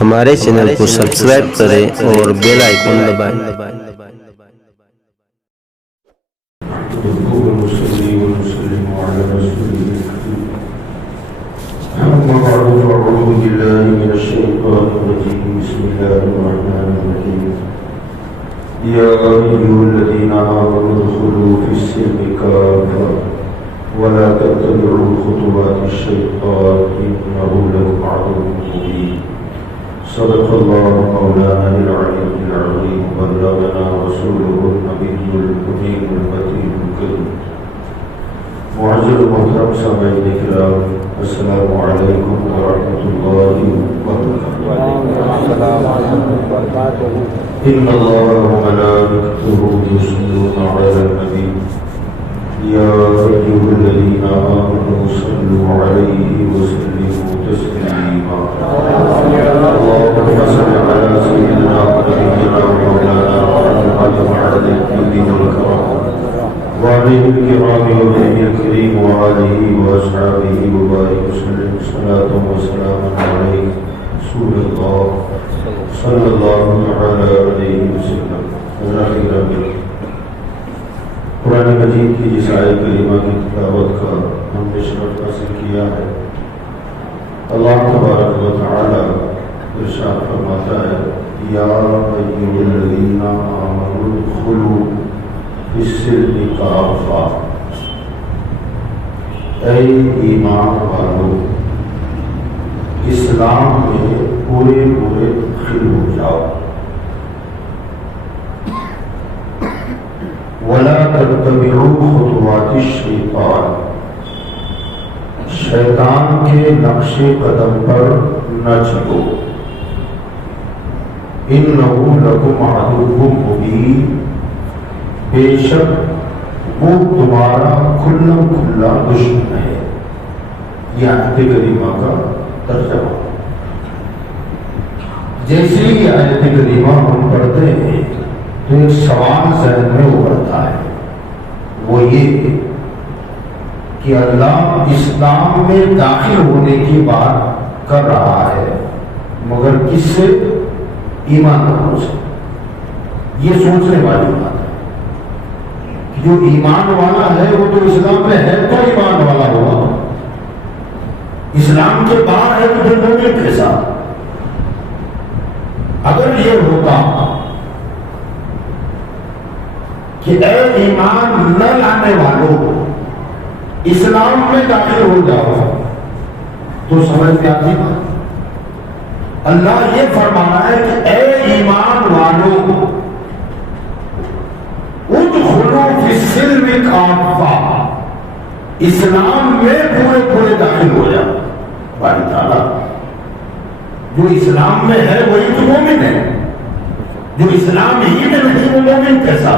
ہمارے چینل کو سبسکرائب کریں اور بیل آئیکن دبائیں۔ أما بعد فأعوذ بالله من الشيطان الرجيم بسم الله الرحمن الرحيم يا أيها الذين آمنوا ادخلوا في السلم كافة ولا تتبعوا خطوات الشيطان إنه لكم عدو مبين صدق الله مولانا العلي العظيم وبلغنا رسوله النبي الأمين الفتيح الكريم معزز محترم سامعین کرام السلام علیکم ورحمۃ اللہ وبرکاتہ۔ ان اللہ وملائکته یصلون علی النبی یا ایھا الذین آمنوا صلوا علیہ وسلموا تسلیما۔ اللهم صل علی سیدنا ونبینا مولانا محمد وعلى آلہ الکرام وعليه الكرام وبه الكريم وعليه وأصحابه وبارك وسلم صلاة وسلام عليه رسول الله صلى الله عليه وسلم۔ قرآن مجید کی جس آیت کریمہ کی تلاوت کا ہم نے شرف حاصل کیا ہے، اللہ تبارک و تعالی ارشاد فرماتا ہے یا ایھا الذین آمنوا ادخلوا فی السلم کافہ، اے ایمان والو اسلام میں پورے داخل ہو جاؤ، ولا تتبعوا خطوات الشیطان، شیطان کے نقش قدم پر نہ چلو، انہ لکم عدو مبین، بے شک وہ تمہارا کھلا دشمن ہے۔ یہ آیت کریمہ کا ترجمہ۔ جیسے ہی آیت کریمہ ہم پڑھتے ہیں تو ایک سوال ذہن میں ابھرتا ہے، وہ یہ کہ اللہ اسلام میں داخل ہونے کی بات کر رہا ہے، مگر کس سے؟ ایمان والوں سے۔ یہ سوچنے والی بات ہے، جو ایمان والا ہے وہ تو اسلام میں ہے تو ایمان والا ہوا، اسلام کے باہر ہے تو پھر مومن کیسا؟ اگر یہ ہوتا کہ اے ایمان نہ لانے والوں اسلام میں داخل ہو جاؤ تو سمجھ میں آتی بات۔ اللہ یہ فرمانا ہے کہ اے ایمان والوں ادخلوا فی السلم کافہ، اسلام میں پورے داخل ہو جاؤ۔ باری تعالیٰ جو اسلام میں ہے وہی تو مومن ہے، جو اسلام ہی میں نہیں وہ مومن کیسا؟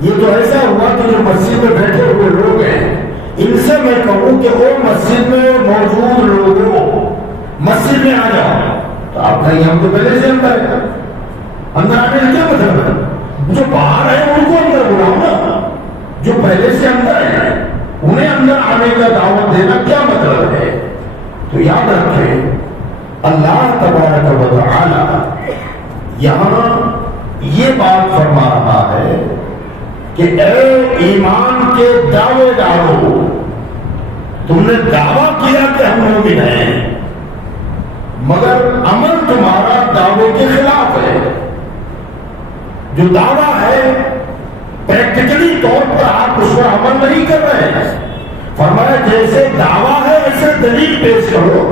یہ تو ایسا ہوا کہ جو مسجد میں بیٹھے ہوئے لوگ ہیں ان سے میں کہوں کہ وہ مسجد میں موجود لوگوں مسجد میں آ جاؤ تو آپ کہیں ہم تو پہلے سے اندر ہے، اندر آنے کا کیا مطلب ہے؟ جو باہر ہے ان کو اندر بلاؤ نا، جو پہلے سے اندر ہے انہیں اندر آنے کا دعوت دینا کیا مطلب ہے؟ تو یاد رکھیں اللہ تبارک و تعالی یہاں یہ بات فرما رہا ہے کہ اے ایمان کے دعوے دارو، تم نے دعویٰ کیا کہ ہم مومن ہیں مگر عمل تمہارا دعوے کے خلاف ہے۔ جو دعویٰ ہے پریکٹیکلی طور پر آپ اس پر عمل نہیں کر رہے ہیں، فرمایا جیسے دعویٰ ہے ایسے دلیل پیش کرو۔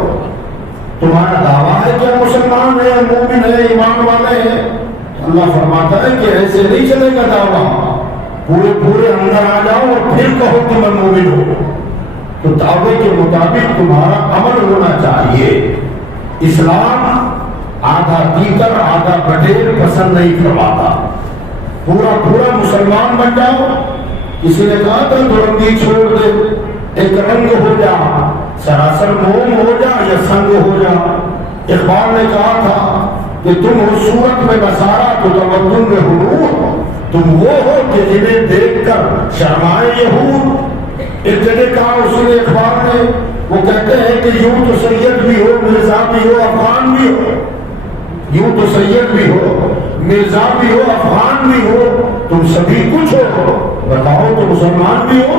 تمہارا دعویٰ ہے کہ مسلمان ہے، مومن ہے، ایمان والے ہیں، اللہ فرماتا ہے کہ ایسے نہیں چلے گا دعویٰ، پورے اندر آ جاؤ اور پھر کہو کہ میں مومن ہوں۔ تو دعوے کے مطابق تمہارا عمل ہونا چاہیے۔ اسلام آدھا دیگر آدھا بٹیر پسند نہیں کرواتا، پورا مسلمان بن جاؤ۔ کسی نے کہا تھا تو رنگی چھوڑ دے، ایک رنگ ہو جا، سراسر موم ہو جا یا سنگ ہو جا۔ اقبال نے کہا تھا کہ تم ہو صورت میں نصارا تو تمدن میں حضور، تم وہ ہو کہ جنہیں دیکھ کر شرمائے یہود۔ ایک جگہ کہا اس نے اخبار نے، وہ کہتے ہیں کہ یوں تو سید بھی ہو، مرزا بھی ہو، افغان بھی ہو، یوں تو سید بھی ہو، مرزا بھی ہو، افغان بھی ہو، تم سبھی کچھ ہو، بتاؤ تو مسلمان بھی ہو؟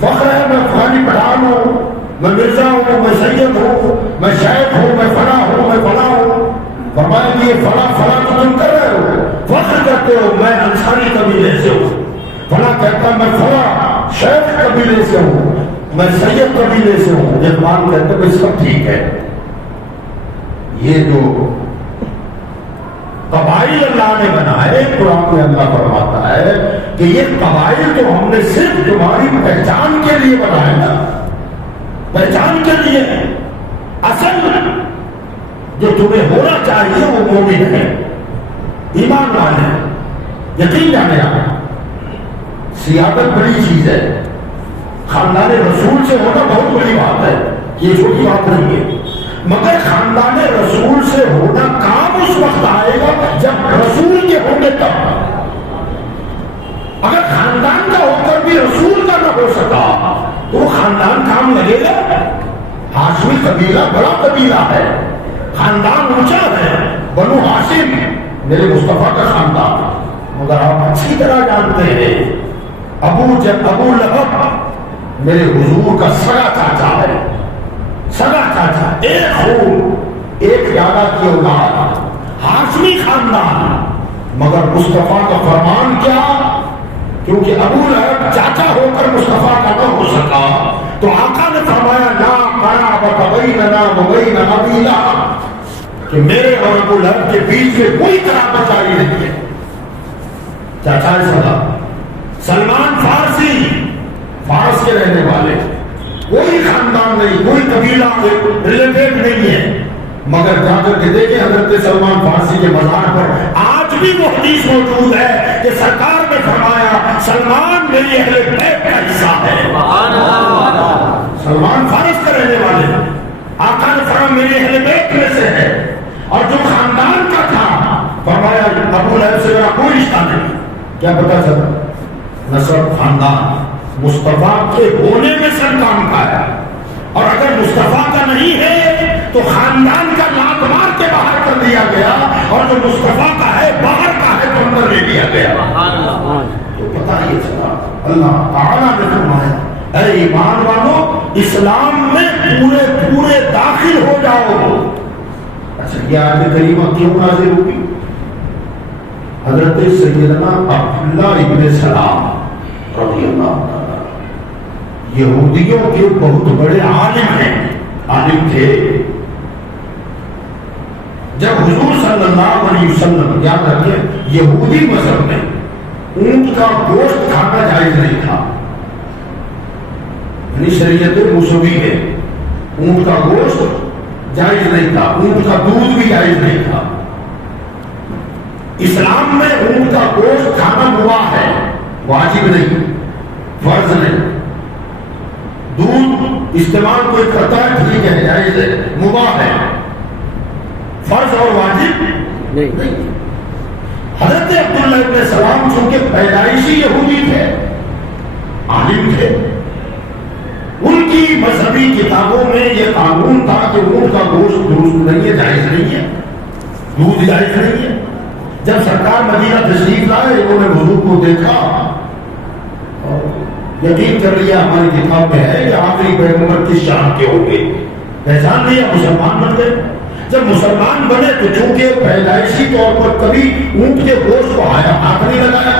فخر ہے میں افغانی پٹھان ہوں، میں مرزا ہوں، میں سید ہوں، میں شیخ ہوں، میں فلاں ہوں، میں فلاں ہوں۔ فرمایا کہ یہ فلاں فلاں تو تم کر رہے ہو، فخر کرتے ہو میں انصاری قبیلے سے ہوں، فلاں کہتا میں فلاں شیخ قبیلے سے ہوں، میں سید قبیلے سے ہوں، اقبال کہتے ہیں سب ٹھیک ہے۔ یہ جو قبائل اللہ نے بنائے، قرآن میں اللہ فرماتا ہے کہ یہ قبائل تو ہم نے صرف تمہاری پہچان کے لیے بنائے نا، پہچان کے لیے۔ اصل جو تمہیں ہونا چاہیے وہ مومن ہے، ایمان والے، یقین جانے سیادت بڑی چیز ہے، خاندان رسول سے ہونا بہت بڑی بات ہے، یہ چھوٹی بات نہیں ہے، مگر خاندان رسول سے ہونا کام اس وقت آئے گا جب رسول کے ہوں گے تب۔ اگر خاندان کا ہو کر بھی رسول کا نہ ہو سکا تو وہ خاندان کام لگے گا؟ ہاشمی قبیلہ بڑا قبیلہ ہے، خاندان اونچا ہے، بنو ہاشم میرے مصطفیٰ کا خاندان، مگر آپ اچھی طرح جانتے ہیں ابو لہب میرے حضور کا سگا چاچا ہے، سگا چاچا، ایک خون ایک دادا کی اولاد، ہاشمی خاندان، مگر مصطفیٰ کا فرمان کیا؟ کیونکہ ابو لہب چاچا ہو کر مصطفیٰ کا نہ ہو سکا تو آقا نے فرمایا لا قرابۃ بیننا وبین ابی لہب، کہ میرے اور ابو لہب کے بیچ میں کوئی قرابت جاری نہیں ہے، چاچا سگا۔ سلمان فارسی، فارس کے رہنے والے، کوئی خاندان نہیں، کوئی قبیلہ ریلیٹڈ نہیں ہے، مگر جا کر کے دیکھیں حضرت سلمان فارسی کے مزار پر آج بھی وہ حدیث موجود ہے کہ سرکار نے فرمایا سلمان میری اہل بیت کا حصہ ہے، سلمان فارس کے رہنے والے، آقا نے فرمایا میری اہل بیت میں سے ہے، اور جو خاندان کا تھا فرمایا ابو لہب سے میرا کوئی رشتہ نہیں، کیا پتا چلا؟ نسب خاندان مصطفیٰ کے ہونے میں سر کام کا ہے، اور اگر مصطفیٰ کا نہیں ہے تو خاندان کا لات مار کے باہر کر دیا گیا، اور جو مصطفیٰ کا ہے باہر کا ہے تو اندر لے لیا گیا۔ تو پتہ یہ چلا اللہ تعالیٰ نے فرمایا اے ایمان والو اسلام میں پورے پورے داخل ہو جاؤ۔ اچھا یہ آیت کریمہ کیوں نازل ہوئی؟ حضرت سیدنا عبداللہ ابن سلام رضی اللہ عنہ یہودیوں کے بہت بڑے عالم ہیں، عالم تھے۔ جب حضور صلی اللہ علیہ وسلم، یاد رکھیں یہودی مذہب میں اونٹ کا گوشت کھانا جائز نہیں تھا، یعنی شریعت موسوی ہے، اونٹ کا گوشت جائز نہیں تھا، اونٹ کا دودھ بھی جائز نہیں تھا۔ اسلام میں اونٹ کا گوشت کھانا مباح ہے، واجب نہیں، فرض نہیں۔ دودھ استعمال کوئی کرتا ہے ٹھیک ہے، جائز ہے، مباح ہے، فرض اور واجب نہیں۔ حضرت عبداللہ ابن سلام چونکہ پیدائشی یہودی تھے، عالم تھے، ان کی مذہبی کتابوں میں یہ قانون تھا کہ اونٹ کا گوشت درست نہیں ہے، جائز نہیں ہے، دودھ جائز نہیں ہے۔ جب سرکار مدینہ تشریف لائے انہوں نے حضور کو دیکھا اور یقین کر لیا ہماری کتاب میں ہے کہ آخری پیغمبر کس شان کے ہوں گے، پہچان لیا، مسلمان بن گئے۔ جب مسلمان بنے تو چونکہ پیدائشی طور پر کبھی اونٹ کے گوشت کو ہاتھ نہیں لگایا،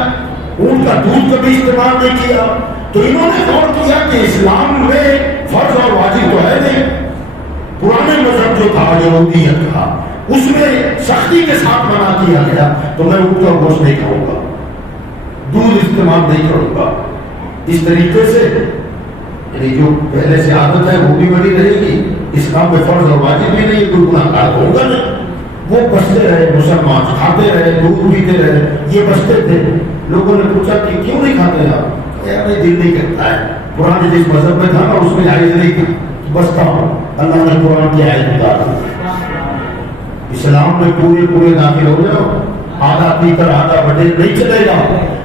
اونٹ کا دودھ کبھی استعمال نہیں کیا، تو انہوں نے غور کیا کہ اسلام میں فرض اور واجب تو ہے نہیں، پرانے مذہب جو تھا یہودیت کا اس میں سختی کے ساتھ منع کیا گیا، تو میں اونٹ کا گوشت نہیں کھاؤں گا، دودھ استعمال نہیں کروں گا۔ اس طریقے سے یعنی جو پہلے سے عادت ہے وہ بھی بنی رہے گی، اسلام میں فرض اور واجب بھی نہیں، کوئی گناہ کار ہوگا نہیں۔ وہ بچتے رہے، مسلمان کھاتے رہے، دودھ پیتے رہے، یہ بچتے تھے۔ لوگوں نے پوچھا کہ کیوں نہیں کھاتے آپ؟ یار دل نہیں کرتا ہے، قرآن جس مذہب میں تھا نا اس میں جائز نہیں تھا، بچتا ہوں۔ اللہ نے قرآن کی آیت اتار دی، اسلام میں پورے داخل ہو جاؤ، آدھا پی کر آدھا بٹے نہیں چلے گا۔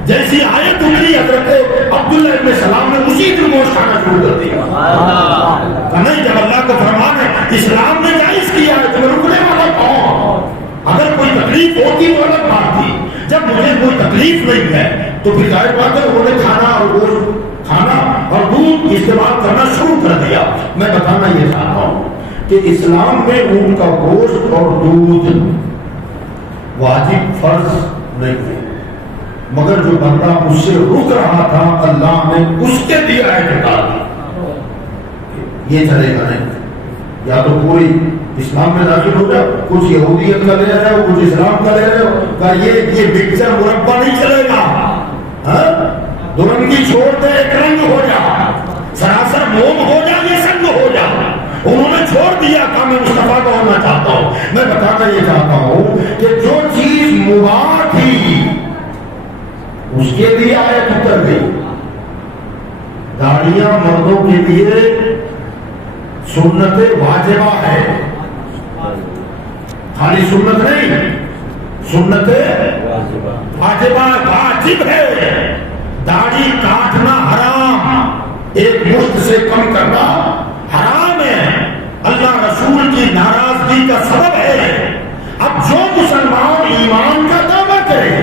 جیسی آیت اتری حضرت عبداللہ ابن سلام نے اسی دن گوشت کھانا شروع کر دیا۔ نہیں، جب اللہ کا فرمان ہے اسلام نے جائز کیا ہے تو رکنے والا تکلیف نہیں ہے تو پھر ظاہر بات ہے انہوں نے کھانا اور گوشت کھانا اور دودھ استعمال کرنا شروع کر دیا. میں بتانا یہ چاہتا ہوں کہ اسلام میں اونٹ کا گوشت اور دودھ واجب فرض نہیں ہے، مگر جو بندہ اس سے رک رہا تھا اللہ نے اس کے دیا اعتقاد یہ چلے گا نہیں. یا تو پوری اسلام میں داخل ہو جاؤ، کچھ یہودیت کا لے رہے ہو، کچھ اسلام کا لے رہے ہو، یہ پکچر مربع نہیں چلے گا. دو رنگی چھوڑ دے، ایک رنگ ہو جا، سراسر موم ہو جا، یہ سنگ ہو جا. انہوں نے چھوڑ دیا کہ میں مصطفیٰ کا ہونا چاہتا ہوں. میں بتانا یہ چاہتا ہوں کہ جو چیز مباح تھی اس کے لیے آیت اتر گئی. داڑیاں مردوں کے لیے سنت واجبہ ہے، خالی سنت نہیں، سنت واجبہ واجب ہے. داڑھی کاٹنا حرام، ایک مشت سے کم کرنا حرام ہے، اللہ رسول کی ناراضگی کا سبب ہے. اب جو مسلمان ایمان کا دعویٰ کرے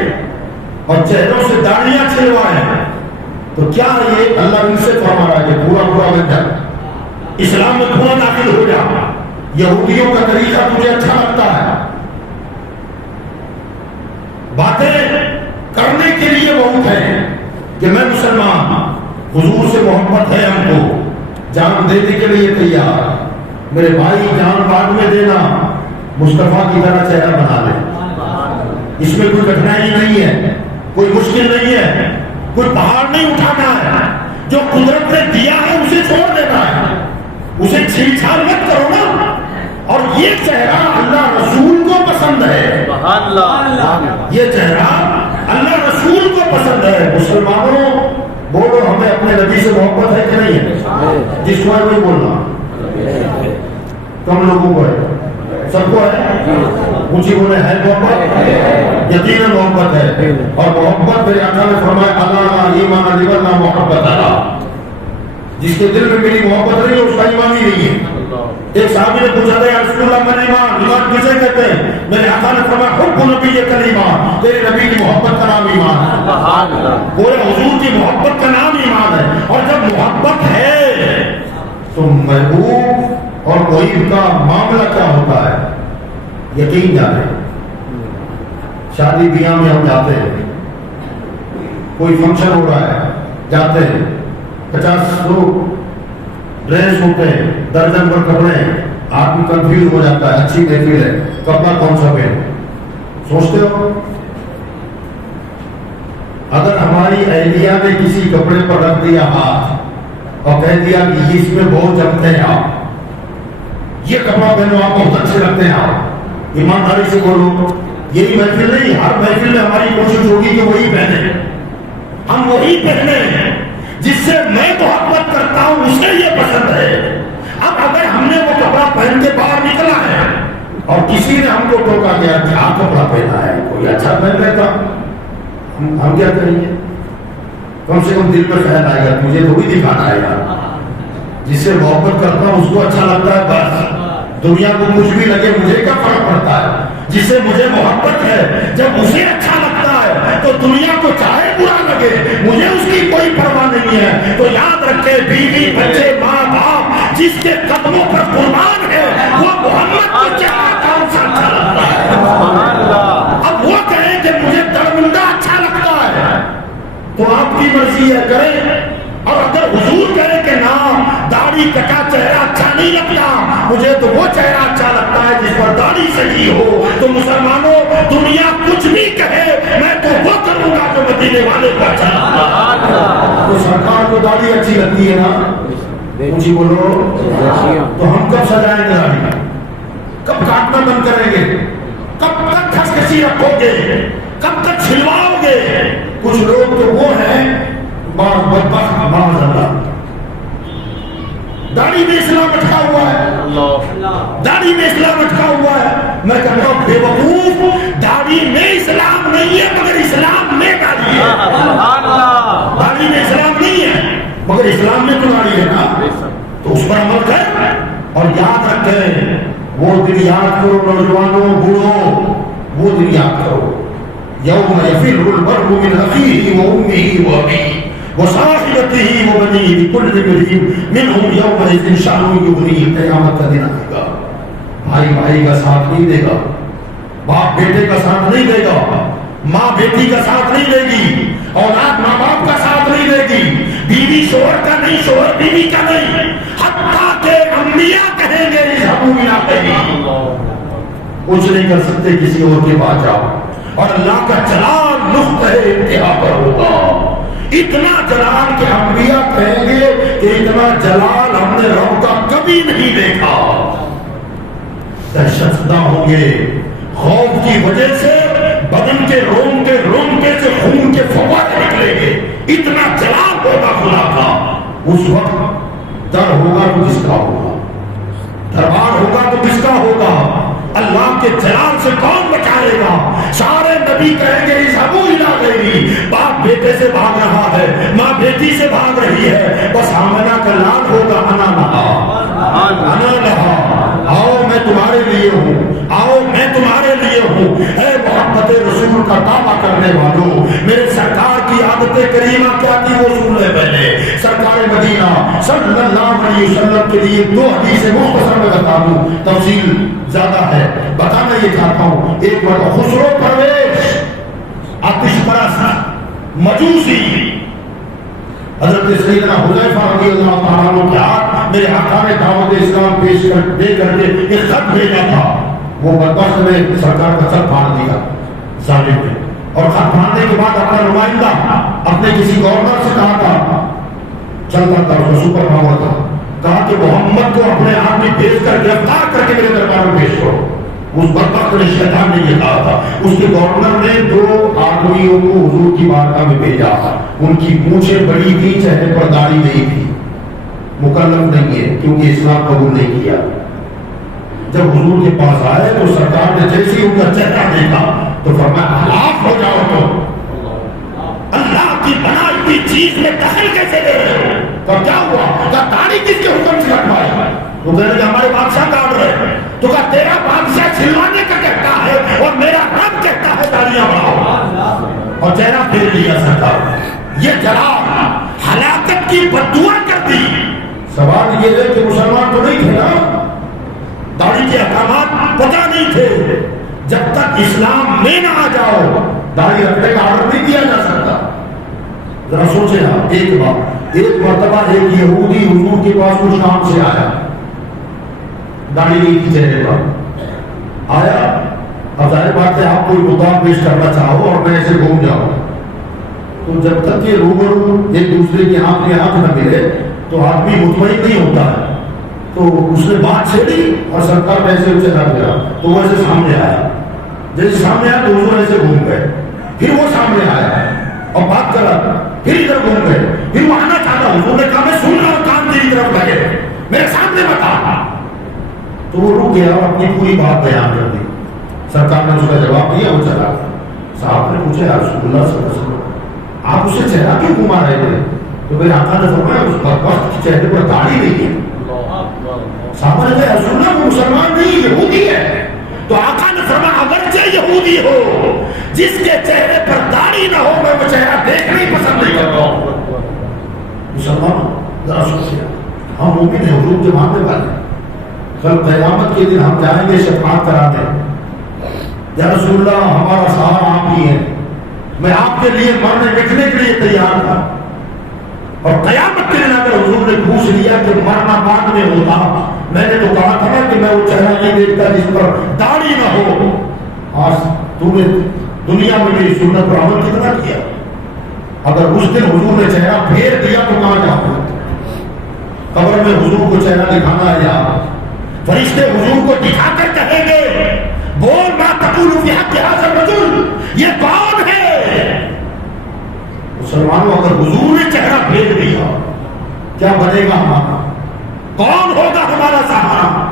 اور چہروں سے داڑیاں چھلوائے تو کیا یہ اللہ ان سے فرما رہا ہے کہ پورا بن جائے، اسلام میں پورا داخل ہو جا. یہودیوں کا طریقہ تجھے اچھا لگتا ہے، باتیں کرنے کے لیے بہت ہے کہ میں مسلمان، حضور سے محبت ہے، ہم کو جان دینے کے لیے تیار. میرے بھائی جان بعد میں دینا، مصطفیٰ کی طرح چہرہ بنا لے. اس میں کوئی کٹھنائی نہیں ہے، کوئی مشکل نہیں ہے، کوئی پہاڑ نہیں اٹھانا ہے. جو قدرت نے دیا ہے اسے چھوڑ دینا ہے، اسے چھیڑ چھاڑ مت کرو نا. اور یہ چہرہ اللہ رسول کو پسند ہے، یہ چہرہ اللہ رسول کو پسند ہے. مسلمانوں بولو ہمیں اپنے نبی سے محبت ہے کہ نہیں ہے؟ جس کو ہے وہی بولنا. کم لوگوں کو ہے، سب کو ہے، اونچی بولے ہے محبت، یقیناً محبت ہے. اور محبت میرے آقا نے فرمایا اللہ ایمان علی اللہ محبت اللہ. جس کے دل میں میری محبت نہیں ہے اس کا ایمان ہی نہیں ہے. ایک صحابی نے پوچھا تھا یا رسول اللہ من ایمان، ایمان کسے کہتے ہیں؟ میرے آقا نے فرمایا حب نبی کا ایمان، تیرے نبی کی محبت کا نام ایمان ہے. پورے حضور کی محبت کا نام ایمان ہے. اور جب محبت ہے تو محبوب اور محب کا معاملہ کیا ہوتا ہے یقین جانے. شادی بیاہ میں ہم جاتے ہیں، کوئی فنکشن ہو رہا ہے جاتے ہیں، 50 لوگ ڈریس ہوتے ہیں، درجن پر کپڑے ہیں، آدمی کنفیوز ہو جاتا ہے اچھی محفل ہے کپڑا کون سا پہن. سوچتے ہو اگر ہماری اہلیہ نے کسی کپڑے پر رکھ دیا ہاتھ اور کہہ دیا کہ اس میں بہت جمتے ہیں آپ، یہ کپڑا پہنو آپ بہت اچھے لگتے ہیں آپ، ایمانداری سے بولو. یہی محفل نہیں، ہر محفل میں ہماری کوشش ہوگی کہ وہی پہنے، ہم وہی پہنے جس سے میں محبت کرتا ہوں اسے یہ پسند ہے. اب اگر ہم نے وہ کپڑا پہن کے باہر نکلا ہے اور کسی نے ہم کو ٹوکا گیا کیا کپڑا پہنا ہے، کوئی اچھا پہن لیتا، ہم کیا کریں گے؟ کم سے کم دل پر خیال آئے گا مجھے تھوڑی دکھانا ہے یار، جس سے محبت کرتا ہوں اس کو اچھا لگتا ہے بس، دنیا کو کچھ بھی لگے مجھے کیا فرق پڑتا ہے. جس سے مجھے محبت ہے جب اسے اچھا لگتا ہے تو دنیا کو چاہے برا لگے مجھے اس کی کوئی پرواہ نہیں ہے. تو یاد رکھے بیوی بچے ماں باپ جس کے قدموں پر قربان ہے وہ محمد کو چہرہ کون سا اچھا لگتا ہے. اب وہ کہیں کہ مجھے درمندہ اچھا لگتا ہے تو آپ کی مرضی ہے کریں. اور اگر حضور کہے کہ نا داڑھی کٹا چہرہ اچھا نہیں لگتا مجھے تو وہ چہرہ اچھا لگتا ہے جس پر داڑھی سجی ہو، تو مسلمانوں دنیا کچھ بھی کہے میں تو وہ کروں گا جو مدینے والے کو اچھا لگتا ہے. تو سرکار کو داڑھی اچھی لگتی ہے نا، اونچی بولو. تو ہم کب سجائیں گے داڑھی؟ کب کاٹنا بند کریں گے؟ کب تک کھسکسی رکھو گے؟ کب تک چھلواؤ گے؟ کچھ لوگ تو وہ ہیں داڑھی میں اسلام اٹکا ہوا ہے، داڑھی میں اسلام اٹکا ہوا ہے. میں کہتا ہوں بے وقوف، داڑھی میں اسلام نہیں ہے مگر اسلام میں داڑھی ہے. داڑھی میں اسلام نہیں ہے مگر اسلام میں تو داڑھی ہے نا، تو اس پر عمل کر. اور یاد رکھیں وہ دن یاد کرو نوجوانوں بوڑھو، وہ دن یاد کرو یوم یفر المرء من اخیہ وامہ وابیہ وصاحبتہ وبنیہ لکل امرئ منہم یومئذ شأن یغنیہ. قیامت کا دن آئے گا، بھائی بھائی کا ساتھ نہیں دے گا، باپ بیٹے کا ساتھ نہیں دے گا، ماں بیٹی کا ساتھ نہیں دے گی، اولاد ماں باپ کا ساتھ نہیں دے گی، بیوی شوہر کا نہیں، شوہر بیوی کا نہیں، حتیٰ کہ انبیاء کہیں گے اذهبوا الی غیرہ، کچھ نہیں کر سکتے کسی اور کے پاس جاؤ. اور اللہ کا جلال نقطہ انتہا پر ہوگا، اتنا جلال کہ انبیاء کہیں گے کہ اتنا جلال ہم نے رب کا کبھی نہیں دیکھا. دہشت زدہ ہوں گے، خوف کی وجہ سے بدن کے رونقے سے خون کے فوارے نکلیں گے، اتنا جلال ہوگا خدا کا. اس وقت در ہوگا تو کس کا ہوگا، دربار ہوگا تو کس کا ہوگا، اللہ کے جلال سے کون بچائے گا. سارے نبی کہیں گے اذهبوا الی غیری، باپ بیٹے سے بھاگ رہا ہے، ماں بیٹی سے بھاگ رہی ہے، بس آمنہ کا لال ہوگا انا لہا، آؤ میں تمہارے لیے ہوں، آؤ میں تمہارے لیے ہوں. اے محبت رسول کا دعویٰ کرنے والوں، میرے سرکار کی عادت کریمہ کیا تھی وہ سن لے پہلے. سرکار مدینہ صلی اللہ علیہ وسلم کے لیے دو حدیثیں مختصر میں بتا دوں، تفصیل زیادہ ہے، بتانا یہ چاہتا ہوں. ایک بار خسرو پرویش آتش پرست مجوسی حضرت سیدنا حذیفہ رضی اللہ تعالیٰ عنہ کے ہاتھ میرے آقا نے دعوت اسلام پیش کر دے کر کے ایک خط بھیجا تھا. وہ بدبخت نے سرکار کا خط پھاڑ دیا ظالم نے، اور خط پھاڑنے کے بعد اپنا نمائندہ اپنے کسی گورنر سے کہا تھا، چلتا تھا اس کا سپر پاور تھا، کہا کہ محمد کو اپنے آدمی بھیج کر گرفتار کر کے میرے دربار میں پیش کرو. اس بدبخت نے شیطان نے یہ کہا تھا. اس کے گورنر نے دو آدمیوں کو حضور کی بارگاہ میں بھیجا، ان کی مونچھیں بڑی تھی، چہرے پر داڑھی نہیں تھی، مکلف نہیں ہے کیونکہ اسلام قبول نہیں کیا. جب حضور کے پاس آئے تو سرکار نے جیسے ان کا چہرہ دیکھا تو فرمایا ہلاک ہو جاؤ تم، اللہ کی بنائی ہوئی چیز میں دخل کیسے لے رہے ہو. تو کیا ہوا؟ کیا داڑھی کس کے حکم سے کٹوائی؟ تو کہنے کہ ہمارے بادشاہ کاٹ رہے. تو کہا تیرا بادشاہ چھلوانے کا کہتا ہے اور میرا رب کہتا ہے داڑیاں بڑھاؤ. اور چہرہ پھیر لیا سرکار. یہ جلال ہلاکت کی بددعا کر دی. سوال یہ ہے کہ مسلمان تو نہیں تھے نا، داڑھی کے احکامات پتہ نہیں تھے. جب تک اسلام میں نہ آ جاؤ داڑھی رکھنے کا آرڈر نہیں دیا جا سکتا. ذرا سوچے نا، ایک مرتبہ ایک یہودی حضور کے پاس کچھ کام سے آیا، داڑھی نہیں تھی چہرے پر آیا. اب ظاہر بات ہے آپ کوئی مدعا پیش کرنا چاہو اور میں ایسے گھوم جاؤں، تو جب تک یہ روبرو ایک دوسرے کے ہاتھ میں ہاتھ نہ ملے تو آدمی مطمئن نہیں ہوتا ہے. تو اس نے بات چھیڑی اور سرکار میں ایسے اسے رکھ گیا تو وہ ایسے سامنے آیا. جیسے سامنے آیا تو حضور ایسے گھوم گئے، پھر وہ سامنے آیا اور بات کرا، پھر ادھر گھوم گئے، پھر وہ آنا چاہتا. حضور نے کہا میں سن رہا ہوں، کان تیری طرف لگے، میرے سامنے بتا. تو وہ رک گیا اور اپنی پوری بات بیان کر دی. سرکار نے اس کا جواب دیا، وہ چلا گیا. صاحب نے پوچھا یا رسول اللہ صلی اللہ علیہ وسلم آپ اسے چہرہ کیوں گھما رہے تھے؟ تو میرے آقا نے فرمایا اس وقت کے چہرے پر داڑھی نہیں ہے. صحابہ نے کہا رسول اللہ وہ مسلمان نہیں یہودی ہے. تو آقا نے فرمایا اگرچہ یہودی ہو، جس کے چہرے پر داڑھی نہ ہو میں وہ چہرہ دیکھنا ہی پسند نہیں کرتا ہوں. مسلمان ذرا سوچیے، ہم مومن ہیں، حضور کے ماننے والے. کل قیامت کے دن ہم جائیں گے شفاعت کرانے، یا رسول اللہ ہمارا سہارا آپ ہی ہے، میں آپ کے لیے مرنے مٹنے کے لیے تیار تھا. اور قیامت کے دن اگر حضور نے پوچھ لیا کہ مرنا بعد میں ہوتا، میں نے تو کہا تھا کہ میں وہ چہرہ نہیں دیکھتا جس پر داڑھی نہ ہو. آج تو نے دنیا میں میری سنت پر عمل کتنا کیا؟ اگر اس دن حضور نے چہرہ پھیر دیا تو کہاں جاؤ؟ قبر میں حضور کو چہرہ دکھانا ہے. یار فرشتے حضور کو دکھا کر کہیں گے بول ما تقول فی حق ھذا الرجل، یہ کون ہے؟ مسلمانوں اگر حضور نے چہرہ پھیر دیا کیا بنے گا ہمارا؟ کون ہوگا ہمارا سہارا؟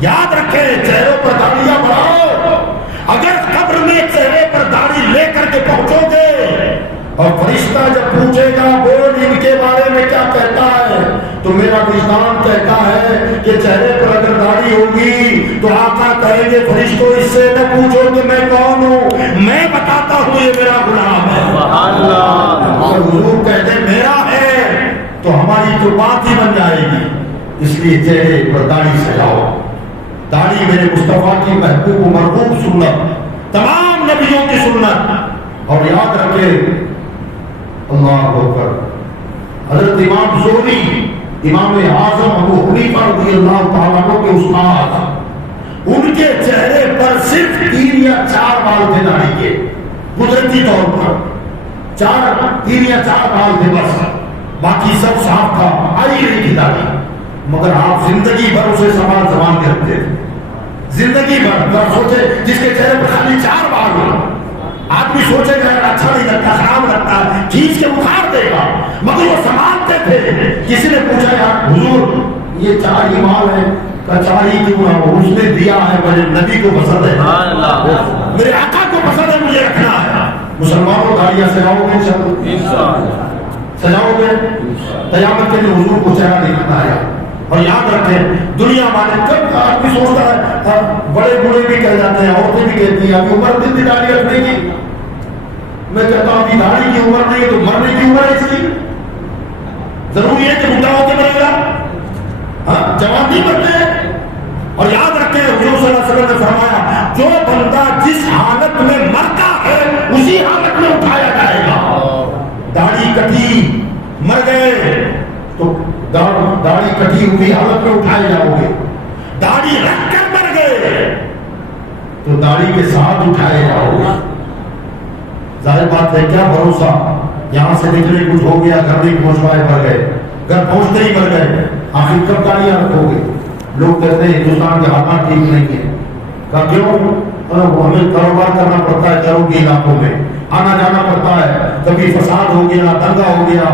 یاد رکھیں چہروں پر داڑیاں بڑھاؤ. اگر قبر میں چہرے پر داڑھی لے کر کے پہنچو گے اور فرشتہ جب پوچھے گا بول ان کے بارے میں کیا کہتا ہے، تو میرا وجدان کہتا ہے کہ چہرے پر اگر داڑھی ہوگی تو آقا کہیں گے فرشتوں اس سے نہ پوچھو کہ میں کون ہوں، میں بتاتا میرا غلام ہے. سبحان اللہ. اور حضور کہتے ہیں میرا ہے تو ہماری تو بات ہی بن جائے گی. اس لیے چہرے پر داڑھی سجاؤ. داڑھی میرے مصطفیٰ کی محبوب و مرغوب سنت, تمام نبیوں کی سنت. اور یاد رکھے اللہ اکبر, حضرت امام زہری امام اعظم ابو حنیفہ رضی اللہ تعالیٰ عنہ کے استاد, ان کے چہرے پر صرف 3 یا 4 بال تھے داڑھی کے, قدرتی طور پر 3 یا 4 بال تھے بس, باقی سب صاف تھا, آئی رہی تھی داڑھی. مگر آپ زندگی بھر اسے سنبھال کے رکھتے تھے, زندگی بھر. سوچے جس کے چہرے پر خالی 4 بال ہو, آدمی سوچے گا اچھا نہیں لگتا, خراب لگتا ہے, کھینچ کے اکھاڑ دے گا, مگر وہ سنبھالتے تھے. کسی نے پوچھا یار حضور یہ 4 ہی مال ہے, کا 4 ہی کیوں نہ ہو, اس نے دیا ہے, میرے نبی کو پسند ہے, میرے آقا کو پسند ہے, مجھے رکھنا ہے. مسلمانوں داڑیاں سجاؤ گے انشاءاللہ, سجاؤ گے, قیامت کے دن حضور کو چہرہ دکھانا ہے. اور یاد رکھیں دنیا والے کب آدمی سوچتا ہے, بڑے بوڑھے بھی کہہ جاتے ہیں, عورتیں بھی کہتی ہیں ابھی عمر کتنی داڑھی رکھنے کی. میں کہتا ہوں ابھی داڑھی کی عمر نہیں ہے تو مرنے کی عمر ہے. اس لیے ضروری ہے کہ بڈھا ہو کے مرے گا, جوان نہیں مرتے. اور یاد رکھیں حضور صلی اللہ علیہ وسلم نے فرمایا جو بندہ جس حالت میں مرتا ہے اسی حالت میں اٹھایا جائے گا. داڑھی کٹی مر گئے تو داڑھی کٹی ہوئی حالت میں اٹھائے جاؤ گے, داڑھی رکھ کر مر گئے تو داڑھی کے ساتھ اٹھائے جاؤ گے. ظاہر بات ہے کیا بھروسہ, یہاں سے نکلے کچھ ہو گیا, گھر نہیں پہنچ پائے مر گئے, گھر پہنچتے ہی مر گئے, آخر کب داڑیاں رکھو گے. لوگ کہتے ہیں ہندوستان کے حالات ٹھیک نہیں ہے. کہا کیوں؟ ہمیں کاروبار کرنا پڑتا ہے شہروں کے علاقوں میں, آنا جانا پڑتا ہے, کبھی فساد ہو گیا, دنگا ہو گیا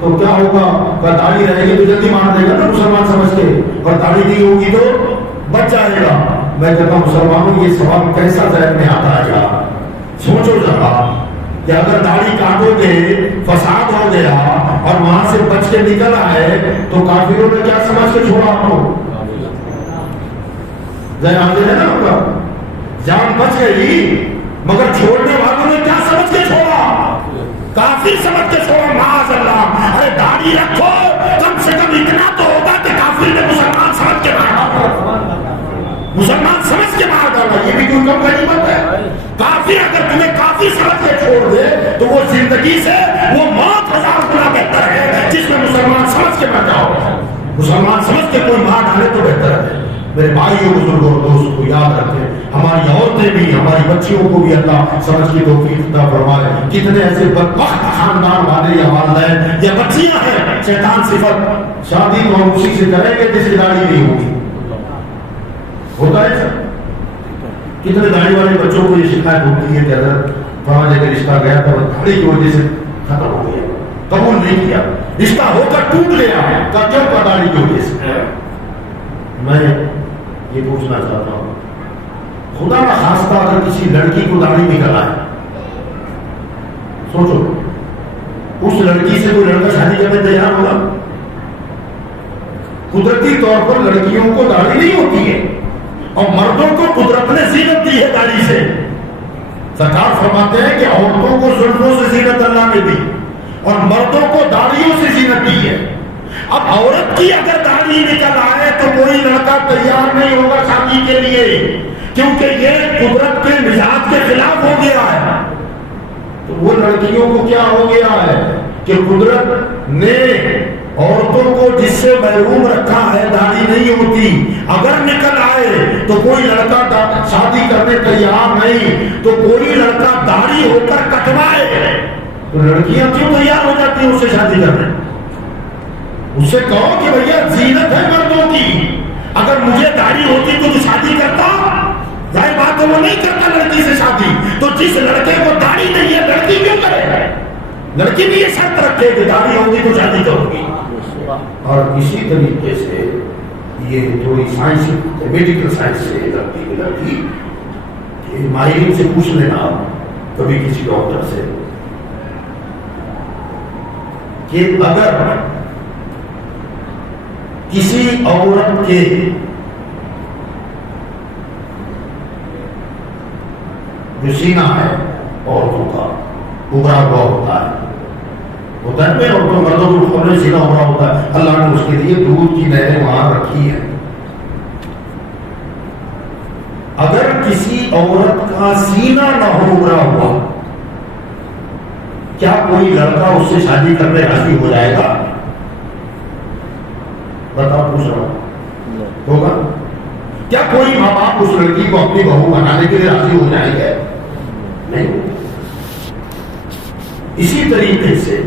تو کیا ہوگا, داڑھی رہے گی تو جلدی مان دے گا نا مسلمان سمجھ کے, اور داڑھی نہیں ہوگی تو بچ جائے گا. میں کہتا ہوں مسلمانوں یہ سوال کیسا ذہن میں آتا ہے کیا, سوچو ذرا کہ اگر داڑھی کاٹو گے, فساد ہو گیا اور وہاں سے بچ کے نکل آئے تو کافروں نے کیا سمجھ کے چھوڑا آپ کو. ذہن حاضر ہے نا آپ کا, جان بچ گئی مگر چھوڑنے والوں نے کیا سمجھ کے چھوڑا, کافر سمجھ کے چھوڑا. معاذ اللہ. ارے داڑھی رکھو, کم سے کم اتنا تو ہوگا کہ کافر نے مسلمان سمجھ کے مارا, مسلمان سمجھ کے مار ڈالا. یہ بھی کوئی کم غنیمت ہے. کافر اگر تمہیں کافی سمجھ کے چھوڑ دے تو وہ زندگی سے وہ موت 1000 گنا بہتر ہے جس میں مسلمان سمجھ کے مر جاؤ. مسلمان سمجھ کے کوئی مار ڈالے تو بہتر ہے. میرے بھائیوں, بزرگوں اور دوستوں کو یاد رکھیں, ہماری عورتیں بھی, ہماری بچیوں کو بھی اللہ سمجھ کی توفیق عطا فرمائے. کتنے ایسے بدبخت خاندان والے یا والدین یا بچیاں ہیں شیطان صفت, شادی تو ہم اسی سے کریں گے جس کی داڑھی نہیں ہوگی. ہوتا ہے سر, کتنے داڑھی والے بچوں کو یہ شکایت ہوتی ہے کہ اگر فلاں جگہ رشتہ گیا تو داڑھی کی وجہ سے ختم ہو گیا, قبول نہیں کیا, رشتہ ہو کر ٹوٹ گیا, کا کیوں کا داڑھی کی وجہ سے. میں یہ پوچھنا چاہتا ہوں, خدا نہ خواستہ اگر کسی لڑکی کو داڑھی نکل آئے, سوچو اس لڑکی سے کوئی لڑکا شادی کرنے تیار ہوگا؟ قدرتی طور پر لڑکیوں کو داڑھی نہیں ہوتی ہے اور مردوں کو قدرت نے زینت دی ہے داڑھی سے. سرکار فرماتے ہیں کہ عورتوں کو زلفوں سے زینت اللہ نے دی اور مردوں کو داڑھیوں سے زینت دی ہے. اب عورت کی اگر داڑھی نکل آئے تو کوئی لڑکا تیار نہیں ہوگا شادی کے لیے, کیونکہ یہ قدرت کے مزاج کے خلاف ہو گیا ہے. تو وہ لڑکیوں کو کیا ہو گیا ہے کہ قدرت نے عورتوں کو جس سے محروم رکھا ہے, داڑھی نہیں ہوتی, اگر نکل آئے تو کوئی لڑکا شادی کرنے تیار نہیں, تو کوئی لڑکا داڑھی ہو کر کٹوائے. تو لڑکیاں کیوں تیار ہو جاتی ہیں اس سے شادی کرنے؟ اس سے کہو کہ بھیا زینت ہے مردوں کی, اگر مجھے داڑھی ہوتی تو شادی کرتا. ظاہر بات ہے وہ نہیں کرتا لڑکی سے شادی, تو جس لڑکے کو داڑھی نہیں ہے لڑکی کیوں کرے؟ لڑکی بھی یہ شرط رکھے کہ داڑھی ہوگی تو شادی کروں گی. اور اسی طریقے سے یہ تھوڑی سائنس, میڈیکل سائنس سے لڑکی کہ ماہرین سے پوچھ لینا کبھی کسی ڈاکٹر سے کہ اگر کسی عورت کے جو سینہ ہے عورتوں کا ابھرا ہوا ہوتا ہے اور تو مردوں کو کھولنے سینا ہو رہا ہوتا ہے. اللہ نے اس کے لیے دودھ کی نہریں وہاں رکھی ہیں. اگر کسی عورت کا سینہ نہ ہو ابھرا ہوا, کیا کوئی لڑکا اس سے شادی کرنے راضی ہو جائے گا؟ بتاؤ, پوچھ رہا ہوں, ہوگا؟ کیا کوئی ماں باپ اس لڑکی کو اپنی بہو بنانے کے لیے راضی ہو جائیں گے؟ نہیں. اسی طریقے سے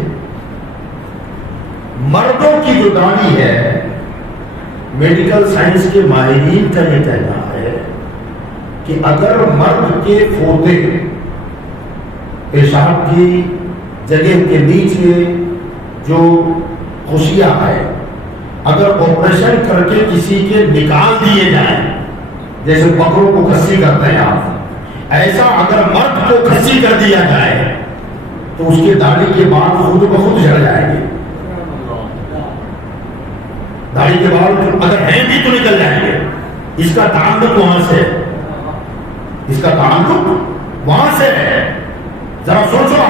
مردوں کی جو داڑھی ہے, میڈیکل سائنس کے ماہرین کا یہ کہنا ہے کہ اگر مرد کے فوطے پیشاب کی جگہ کے نیچے جو خوشیاں ہے, اگر آپریشن کر کے کسی کے نکال دیے جائیں, جیسے بکروں کو کسی کرتے ہیں آپ, ایسا اگر مرد کو کسی کر دیا جائے تو اس کے داڑھی کے بال خود بخود جھڑ جائیں گے. داڑھی کے بال اگر ہیں بھی تو نکل جائیں گے. اس کا تعلق وہاں سے, اس کا تعلق وہاں سے ہے. ذرا سوچو,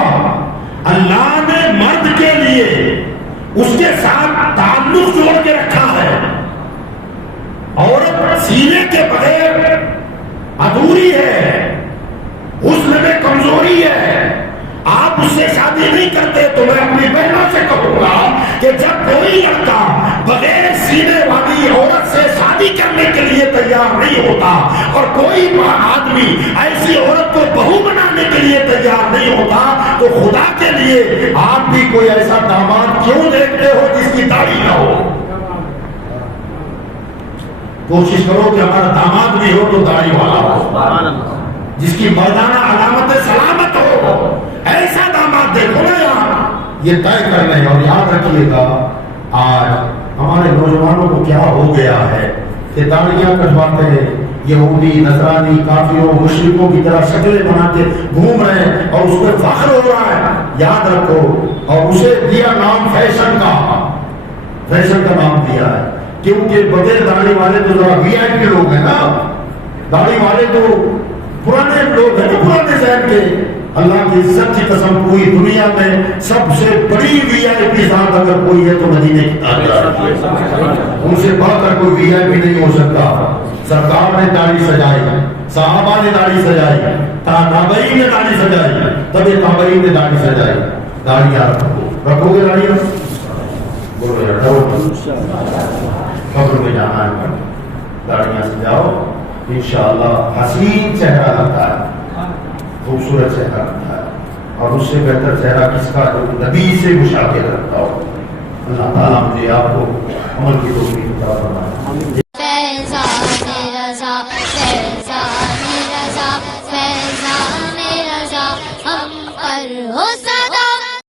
اللہ نے مرد کے لیے اس کے ساتھ تعلق جوڑ کے رکھا ہے. عورت سینے کے بغیر ادھوری ہے, حسن میں کمزوری ہے. آپ اس سے شادی نہیں کرتے تو میں اپنی بہنوں سے کہوں گا کہ جب کوئی لڑکا بغیر سینے والی عورت سے شادی کرنے کے لیے تیار نہیں ہوتا اور کوئی آدمی ایسی عورت کو بہو بنانے کے لیے تیار نہیں ہوتا, تو خدا کے لیے آپ بھی کوئی ایسا داماد کیوں دیکھتے ہو جس کی داڑھی نہ ہو؟ کوشش کرو کہ ہمارا داماد بھی ہو تو داڑھی والا ہو, جس کی مردانہ علامت سلامت ہو. ایسا داماد دیکھو نا یار, یہ طے کر لیں. اور یاد رکھیے گا, آج ہمارے نوجوانوں کو کیا ہو گیا ہے کہ داڑیاں کٹواتے ہیں, یہودی, نصرانی, کافروں, مشرکوں کی طرح شکلیں بنا کے گھوم رہے ہیں اور اس پہ فخر ہو رہا ہے. یاد رکھو, اور اسے دیا نام فیشن کا, فیشن کا نام دیا ہے, کیونکہ بغیر داڑھی والے تو ذرا وی آئی پی لوگ ہیں نا. داڑھی والے تو پرانے لوگ ہیں نا, پرانے ذہن کے. اللہ کی عزت کی قسم, پوری دنیا میں سب سے بڑی وی آئی پی ذات اگر کوئی ہے تو مدینے کی تاجدار, ان سے بڑھ کر کوئی وی آئی پی نہیں ہو سکتا. سرکار نے داڑھی سجائی, صحابہ نے داڑھی سجائی, تابعین نے داڑھی سجائی, تب یہ تابعین نے داڑھی سجائی. داڑیاں رکھو گے, داڑیاں بولو یار, قبر میں جانا ہے, داڑیاں سجاؤ, انشاءاللہ حسین چہرہ لگتا ہے, خوبصورت چہرہ رکھتا ہے. اور اس سے بہتر چہرہ کس کا جو نبی سے مشابہت رکھتا ہو. اللہ تعالیٰ مجھے آپ کو عمل کی توفیق عطا فرمائے.